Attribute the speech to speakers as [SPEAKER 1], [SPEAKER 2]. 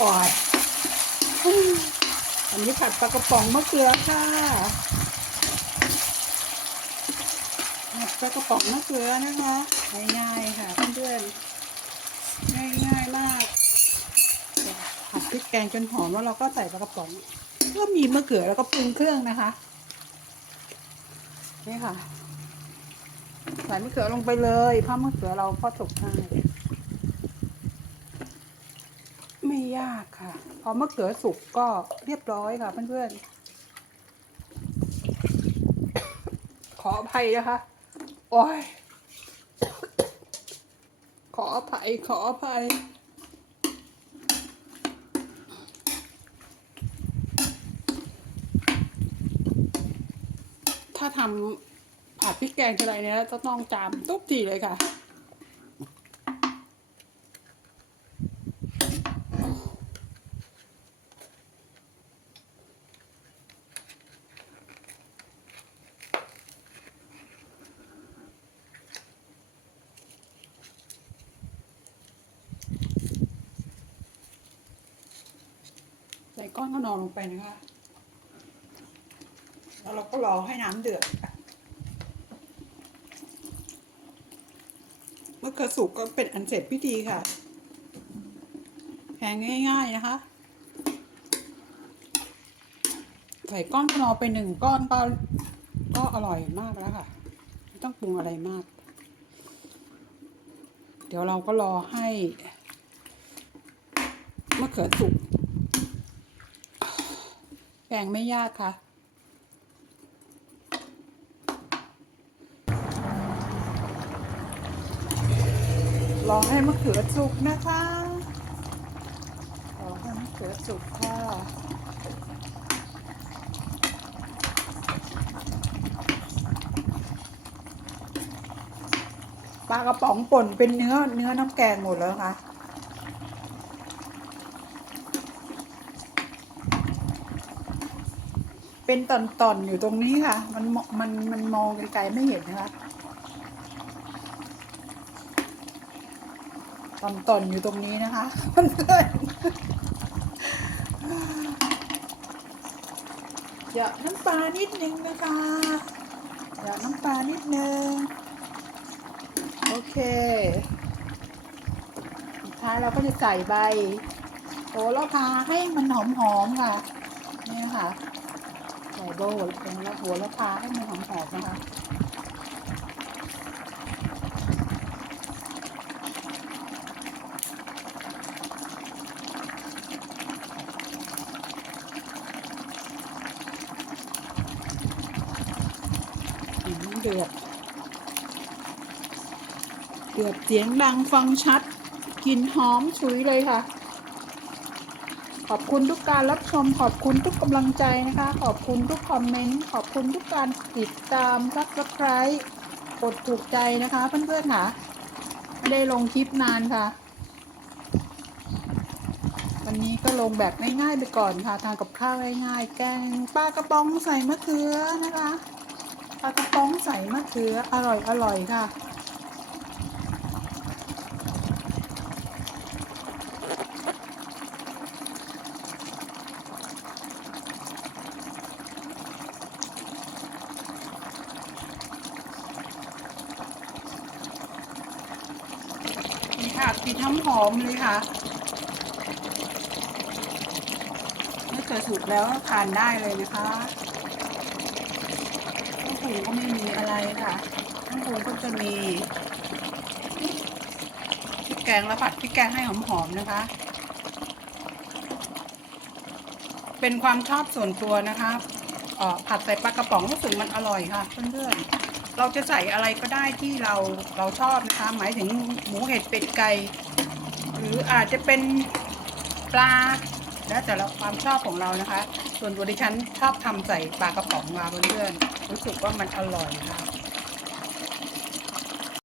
[SPEAKER 1] อ่อยอันนี้ผัดปลากระป๋องมะเขือค่ะผัดปลากระป๋องมะเขือนะคะง่ายๆค่ะเพื่อนๆง่ายๆมากผัดพริกแกงจนหอมแล้วเราก็ใส่ปลากระป๋องก็มีมะเขือแล้วก็ปรุงเครื่องนะคะนี่ค่ะใส่มะเขือลงไปเลยเพราะมะเขือเราก็สุกง่าย ไม่ยากค่ะ พอมะเขือสุกก็เรียบร้อยค่ะเพื่อนๆ ขออภัยนะคะ โอ้ย ขออภัย ขออภัยถ้าทำผัดพริกแกงอะไรเนี้ยจะต้องจามทุกทีเลยค่ะ ใส่ก้อนข้าวนอลงไปนะคะ แล้วเราก็รอให้น้ำเดือดเมื่อกระสุกก็เป็นอันเสร็จพิธีค่ะแพงง่ายๆนะคะ ใส่ก้อนขนอไปหนึ่งก้อนก็ก็อร่อยมากแล้วค่ะ ไม่ต้องปรุงอะไรมาก เดี๋ยวเราก็รอให้มะเขือสุก งไม่ยากค่ะ รอให้มะเขือสุกนะคะรอให้มะเขือสุกค่ะปลากระป๋องป่นเป็นเนื้อเนื้อน้ำแกงหมดแล้วค่ะ เป็นตอนๆอยู่ตรงนี้ค่ะ มันมันมันมองไกลๆไม่เห็นนะคะตอนตอนๆอยู่ตรงนี้นะคะเพื่อนหยอดน้ำปลานิดนึงนะคะหยอดน้ำปลานิดนึงโอเคสุดท้ายเราก็จะใส่ใบโหระพาให้มันหอมๆค่ะนี่ค่ะ ใส่โบว์เป็นแล้วหัวและพาให้มันหอมๆนะคะเดือดเดือดเสียงดังฟังชัดกลิ่นหอมฉุยเลยค่ะ ขอบคุณทุกการรับชม ขอบคุณทุกกำลังใจนะคะ ขอบคุณทุกคอมเมนต์ ขอบคุณทุกการติดตามซับสไครต์กดถูกใจนะคะ เพื่อนๆค่ะไม่ได้ลงคลิปนานค่ะ วันนี้ก็ลงแบบง่ายๆไปก่อนค่ะทานกับข้าวง่ายๆ แกงปลากระป๋องใส่มะเขือนะคะปลากระป๋องใส่มะเขืออร่อยอร่อยค่ะ นี่ค่ะกลินน้ำหอมเลยค่ะนี่เกิดสุกแล้วทานได้เลยนะคะน้ำผงก็ไม่มีอะไรค่ะน้ำผงก็จะมีพริกแกงแล้วผัดพริกแกงให้หอมๆนะคะ เป็นความชอบส่วนตัวนะคะผัดใส่ปลากระป๋องรู้สึกมันอร่อยค่ะเพื่อนๆ เราจะใส่อะไรก็ได้ที่เราเราชอบนะคะ หมายถึงหมูเห็ดเป็ดไก่หรืออาจจะเป็นปลาแล้วแต่ละความชอบของเรานะคะ ส่วนตัวดิฉันชอบทำใส่ปลากระป๋องมาเพื่อนๆรู้สึกว่ามันอร่อยค่ะ